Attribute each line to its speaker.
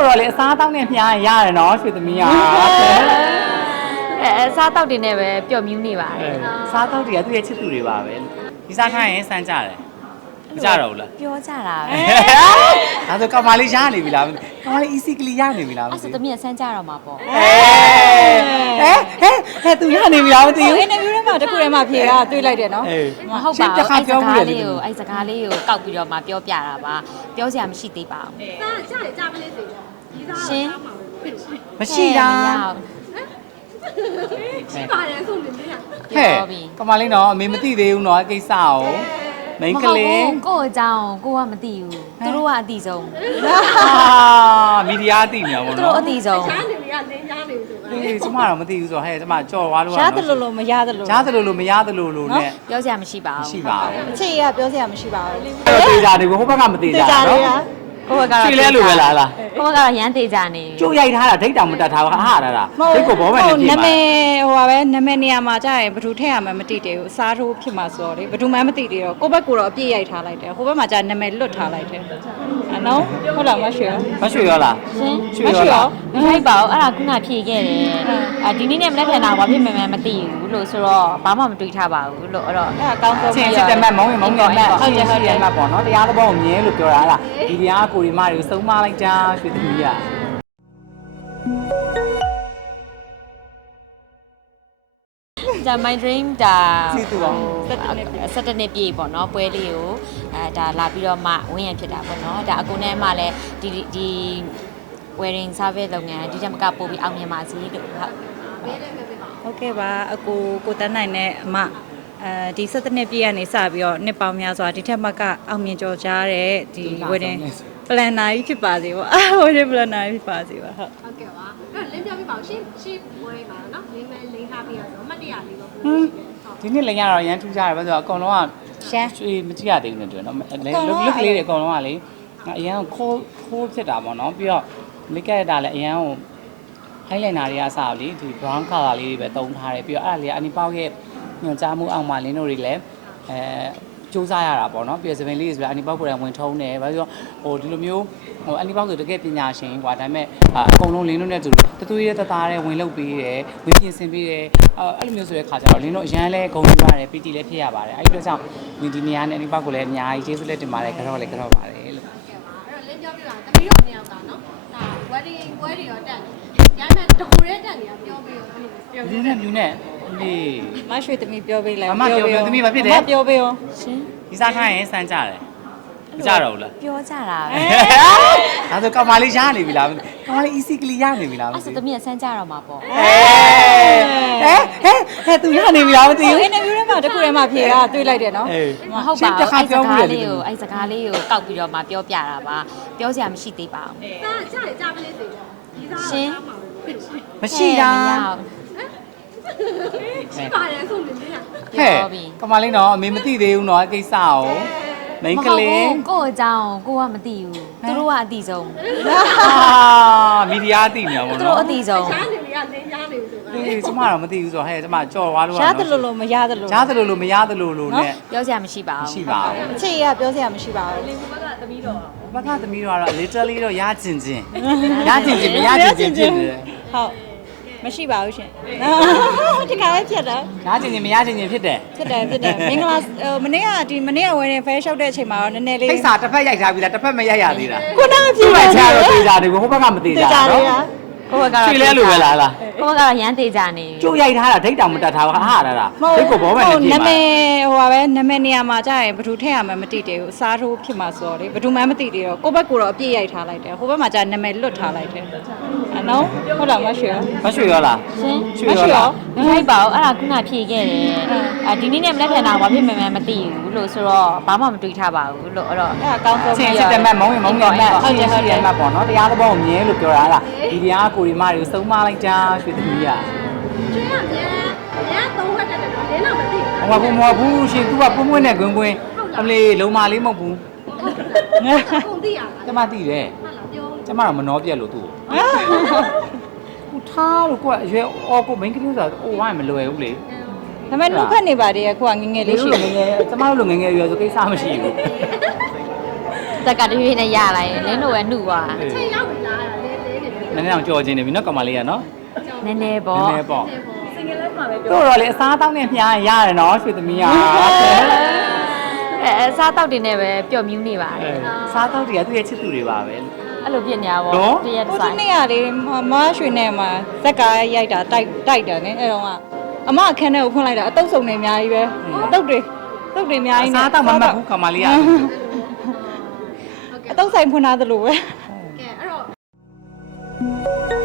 Speaker 1: တော့လေအစားတောင်းနဲ့ဖျားရတယ်နော်ရွှေသမီးက
Speaker 2: စားတောက်တင်နဲ့ပဲပျော်မြူးနေပါတယ်
Speaker 1: စားတောက်တွေကသူ့ရဲ့ချစ်သူတွေပါပဲဒီစားခိုင်းရင်စမ်းကြတယ်မကြတော့ဘူးလား
Speaker 2: ပြောကြတာပဲ
Speaker 1: ဒါဆိုကောင်မလေးရနေပြီလားကောင်မလေး easy ကလေးရနေပြီလား
Speaker 2: အဲ့ဆိုသမီးကစမ်းကြတော့မှာပေါ့
Speaker 1: ဟဲ့သူရနေပြီလားမသိဘူး
Speaker 3: interview ထဲမှာတခုထဲမှာဖြေတာတွေ့လိုက်တယ်နော်
Speaker 2: မဟုတ်ပါဘူးအဲ့စကားလေးကိုကောက်ပြီးတော့မှပြောပြတာပါပြောစရာမရှိသေးပါဘူး
Speaker 4: ကြားရကြပလေးစေ
Speaker 2: ရှင်
Speaker 1: မရှိတာ
Speaker 4: ရှိပါတယ်ဆိုနေတယ်
Speaker 1: ဟဲ့ကောင်မလေးနော်အမေမသိသေးဘူးနော်ကိစ္စကိုမိန်းကလေး
Speaker 2: ကိုအကြောင်းကိုကမသိဘူးသူတို့ကအတိဆုံး
Speaker 1: မီဒီယာသိနေပါဘောနော်
Speaker 2: သူတို့အတိဆုံး
Speaker 4: ရှားနေပြီကလင်းရှားနေပြီဆို
Speaker 1: တော့ကျမတော့မသိဘူးဆိုတော့ဟဲ့ကျမကြော်သွားလို့
Speaker 3: ရတယ်လို့မရတယ်လို့
Speaker 1: ရတယ်လို့မရတယ်လို့နဲ့
Speaker 2: ပြောစရာမရှိပါဘူး
Speaker 1: မရှိပါဘူး
Speaker 3: အချစ်ရပြောစရာမရှိပါဘူး
Speaker 1: တေးကြတယ်ဟိုဘက်ကမတေးကြနော်
Speaker 2: ကိုဘက်ကတော့
Speaker 1: ရွှေလဲလို့ပဲလား
Speaker 2: ကိုဘက်ကတော့ရမ်းသေးကြနေ
Speaker 1: ကျိုးရိုက်ထားတာဒိတ်တောင်မတက်ထားဘူးဟာတာဒိတ်ကိုဘောမဲ့နေပြင်ပါ
Speaker 3: နာမည်ဟိုပါပဲနာမည်နေရာမှာကြာရင်ဘယ်သူထည့်ရမှမသိသေးဘူးအစားထိုးဖြစ်မှာဆိုတော့လေဘယ်သူမှမသိသေးတော့ကိုဘက်ကိုတော့အပြည့်ရိုက်ထားလိုက်တယ်ဟိုဘက်မှာကြာနာမည်လွတ်ထားလိုက်တယ်နော်ဟုတ်လားမရွှေ
Speaker 1: ရောလား
Speaker 2: ရွှေရောမထိုက်ပါဘူးအဲ့ဒါခုနဖြေခဲ့တယ်ဒီနေ့နဲ့မနေ့ပြန်တာဘာဖြစ်မှန်းမသိဘူးလို့ဆိုတော့ဘာမှမတွေးထားပါဘူးလို့အဲ့တော့
Speaker 3: အဲ့ဒါအကောင်းဆုံး
Speaker 1: ချင်းစစ်တယ်မဲ့မုံရင်မတ်ဟုတ်တယ်မှာပေါ့နော်တရားသဘောကိုမြင်လို့ပြောတာလားဒီတရားကိုဒီမတွေကိုစုံမလိုက်တာရွှေသမီးက
Speaker 2: ဒါ my dream ဒါ17နှစ်ပြည့်ပေါ့နော်ပွဲလေးကိုဒါလာပြီးတော့မှဝင်းရံဖြစ်တာပေါ့နော်ဒါအကူနဲ့မှလည်းဒီ wedding service လုပ်ငန်းဒီတက်မကပို့ပြီးအောင်မြင်ပါစေလို့
Speaker 3: ဟုတ်ကဲ့ပါအကိုတန်းနိုင်နဲ့အမဒီ17နှစ်ပြည့်ကနေစပြီးတော့နှစ်ပေါင်းများစွာဒီထက်မကအောင်မြင်ကြော်ကြားတဲ့ဒီ wedding planner ကြီးဖြစ်ပါစေပေါ့wedding planner ဖြစ်ပါစေပါ
Speaker 4: ဟုတ်ကဲ့ပါအဲ့လင်းပြပြပါဦးရှင်းပွဲပါနော်လင်းမဲလင်းထားပြီးတော့မတ်တရားလေးပေါ့
Speaker 1: ဒီနေ့လည်းရတော့ရန်ထူးကြတယ်ဘာလို့ဆိုတော့အကောင်လုံးက
Speaker 3: ရှမ်း
Speaker 1: ရွှေမကြည့်ရသေးဘူးနဲ့တွေ့နော်လုတ်ကလေးတွေအကောင်လုံးကလေအရန်ခိုးဖြစ်တာပေါ့နော်ပြီးတော့မိကက်တာလည်းအရန်ကို eyeliner တွေအစားလေဒီ brown color လေးတွေပဲတုံးထားတယ်ပြီးတော့အဲ့ဒါလေးအနီပေါက်ရဲ့ညွန်ကြားမှုအောင်မှလင်းတို့တွေလည်းစူးစမ်းရတာပေါ့နော်ပြီးတော့စပင်လေးဆိုတော့အနီပေါက်ကိုယ်တိုင်ဝင်ထုံးတယ်ဘာလို့ဆိုတော့ဒီလိုမျိုးအနီပေါက်ဆိုတကယ်ပညာရှင်ကွာဒါပေမဲ့အကုန်လုံးလင်းတို့နဲ့တူတူရဲတသားတဲ့ဝင်လုပ်ပေးတယ်ဝင်ပြင်ဆင်ပေးတယ်အဲ့လိုမျိုးဆိုတဲ့ခါကျတော့လင်းတို့အရန်လဲဂုဏ်ယူရတယ်ပီတီလည်းဖြစ်ရပါတယ်အဲ့ဒီတော့ကြောင့်ဒီနေရာနဲ့အနီပေါက်ကိုလည်းအများကြီးကျေးဇူးလက်တင်ပါတယ်ကတော့လည်းကတော့ပါတယ်လို့
Speaker 4: ဟုတ်ကဲ့ပါအဲ့တော့လင်းပြောပြတာတပီးတော်နှစ်ယောက်ကနော်ဒါ wedding ပွဲတွေရောတက်ရိုင်းမဲ့တကူရဲတက်နေတာပြောပြီးတော့ဘယ်လိုပြော
Speaker 1: ဒီနဲ့မြူနဲ့ဒီ
Speaker 3: မရွှေသမီးပြောပေးလိုက်
Speaker 1: ပြောသမီးဘာဖြစ်တယ်
Speaker 3: ပြောပေးရော
Speaker 2: ရှင်
Speaker 1: ဒီစားခိုင်းရင်စမ်းကြတယ်မကြတော့ဘူးလား
Speaker 2: ပြောကြတာပဲ
Speaker 1: ဒါဆိုကောင်မလေးရနေပြီလားကောင်မလေး easy ကလေးရနေပြီလား
Speaker 2: အဲ့ဆိုသမီးကစမ်းကြတော့မှာပေါ့
Speaker 1: ဟဲ့သူရနေပြီလားမသိဘူး
Speaker 3: interview ထဲမှာတခုထဲမှာဖြေတာတွေ့လိုက်တယ်နော်
Speaker 2: မဟုတ်ပါဘူးအဲ့စကားလေးကိုကောက်ပြီးတော့မှပြောပြတာပါပြောစရာမရှိသေးပါဘူး
Speaker 4: ကြားရကြပလေးစေ
Speaker 2: ရှင်
Speaker 1: မရှိတာ
Speaker 4: ရှိပါတယ်ဆိုနေတယ်
Speaker 1: ဟဲ့ကောင်မလေးနော်အမေမသိသေးဘူးနော်ကိစ္စကိုမိန်းကလေး
Speaker 2: ကိုအကြောင်းကိုကမသိဘူးသူတို့ကအတိဆုံး
Speaker 1: မီဒီယာသိနေပါဘောနော်
Speaker 2: သူတို့အတိဆုံး
Speaker 4: ရှားနေပြီကလင်းရှားနေပြီဆိုတော့
Speaker 1: ကျမတော့မသိဘူးဆိုတော့ဟဲ့ကျမကြော်သွားလို့
Speaker 3: ရတယ်လို့မရတယ်လို့
Speaker 1: ရတယ်လို့မရတယ်လို့နဲ့
Speaker 2: ပြောစရာမရှိပါဘူး
Speaker 1: မရှိပါဘူး
Speaker 3: အချစ်ရပြောစရာမရှိပါဘူး
Speaker 4: လင်းဘက်ကသမီးတော်
Speaker 1: ဘက်ကသမီးတော်ကတော့ literally တော့ရကျင်မရကျင်ဖြစ်နေတယ်
Speaker 3: ဟုတ်မရှိပါဘူးရှင်ဒီကပဲဖြစ်တယ်
Speaker 1: ရကျင်မရကျင်ဖြစ်တယ်
Speaker 3: မင်္ဂလာမနေ့ကဝင်နေဖဲရှောက်တဲ့အချိန်မှာတော့နည်းနည်းလေး
Speaker 1: ခိစ္စာတစ်ဖက်ရိုက်ထားပြီလားတစ်ဖက်မရိုက်ရသေးတာ
Speaker 3: ခုနကဖြစ်ပါ
Speaker 1: ချာတော့သေးတာတွေဟိုဘက်ကမသေးတာနော်
Speaker 2: ကိုဘက်ကတော့
Speaker 1: ရွှေလဲလို့ပဲလား
Speaker 2: ကိုဘက်ကတော့ရမ်းသေးကြနေ
Speaker 1: ကျိုးရိုက်ထားတာဒိတ်တောင်မတက်ထားဘူးဟာတာဒိတ်ကိုဘောမဲ့နေပြင်ပါ
Speaker 3: နာမည်ဟိုပါပဲနာမည်နေရာမှာကြာရင်ဘယ်သူထည့်ရမှမသိသေးဘူးအစားထိုးဖြစ်မှာဆိုတော့လေဘယ်သူမှမသိသေးတော့ကိုဘက်ကိုတော့အပြည့်ရိုက်ထားလိုက်တယ်ဟိုဘက်မှာကြာနာမည်လွတ်ထားလိုက်တယ်နော်ဟုတ်လားမရွှေ
Speaker 1: ရောလား
Speaker 2: ရှင်မထိုက်ပါဘူးအဲ့ဒါခုနဖြေခဲ့တယ်ဒီနေ့နဲ့မနေ့ပြန်တာဘာဖြစ်မှန်းမသိဘူးလို့ဆိုတော့ဘာမှမတွေးထားပါဘူးလို့အဲ့တော့
Speaker 3: အဲ့ဒါအကောင်းဆုံး
Speaker 1: ချင်းစစ်တယ်မဲ့မုံရင်မတ်ဟုတ်တယ်မှာပေါ့နော်တရားသဘောကိုမြင်လို့ပြောတာလားဒီတရားကိုဒီမတွေကိုစုံမလိုက်တာရွှေသမီးက
Speaker 4: ကျွေးရမြန်သုံးဝက်တက်တယ်နော်လင်းတော့မသိ
Speaker 1: ဘူးမဟုတ်ဘူးရှင် तू ကပွန်းပွန်းနဲ့ကွင်းကွင်းအမလေးလုံးမလေးမဟုတ်ဘူး
Speaker 4: ကုန်သိရလား
Speaker 1: ကျမသိတယ်
Speaker 4: ဟုတ်လားပြော
Speaker 1: ကျမတော့မနှောပြက်လို့သူ့ကိုထားလို့ကိုကအရွယ်အော်ကိုမိန်းကလေးဆိုတာအိုဝိုင်းမလွယ်ဘူးလေ
Speaker 3: ဒါပေမဲ့နှုတ်ဖက်နေပါတည်းကိုကငငယ်လေးရှိတယ်
Speaker 1: ကျမတို့လိုငငယ်ရွယ်ဆိုကိစ္စမရှိဘူး
Speaker 2: တက်ကတည်းကနဲ့ရလာရင်လင်းတို့ပဲနှုတ်သွား
Speaker 4: အချိန်ရောက်ပြီလားလင်း
Speaker 1: ည်းနည်းအောင်ကြော်ခြင်းနေပြီနော်ကောင်မလေးကနော်
Speaker 2: နည်းနည်းပေါ့
Speaker 1: နည်းနည်းပေါ့
Speaker 3: စင်ကလေးမှာပဲပြော
Speaker 1: တို့တော့လေအစားတောင်းနဲ့မြားရတယ်နော်ရွှေသမီးက
Speaker 2: အစားတောက်တင်နဲ့ပဲပျော်မြူးနေပါတယ်
Speaker 1: စားတောင်းတွေကသူ့ရဲ့ချစ်သူတွေပါပဲ
Speaker 2: အဲ့လိုပြင်ညာပေါ့
Speaker 1: နော်
Speaker 2: တရက်
Speaker 3: ဟို
Speaker 2: ဆိုင်
Speaker 3: တနေ့ကလေမရွှေနဲ့မှာဇက်ကားရိုက်တာတိုက်တယ်နဲ့အဲ့တော့ကအမအခန်းထဲကိုဖွင့်လိုက်တာအတုပ်စုံနေအများကြီးပဲအတုပ်တွေအများကြီး
Speaker 1: အစားတောင်းမမှတ်ဘူးကောင်မလေးက
Speaker 3: အတုပ်ဆိုင်ဖွင့်ထားသလိုပဲ
Speaker 4: ကဲအဲ့တော့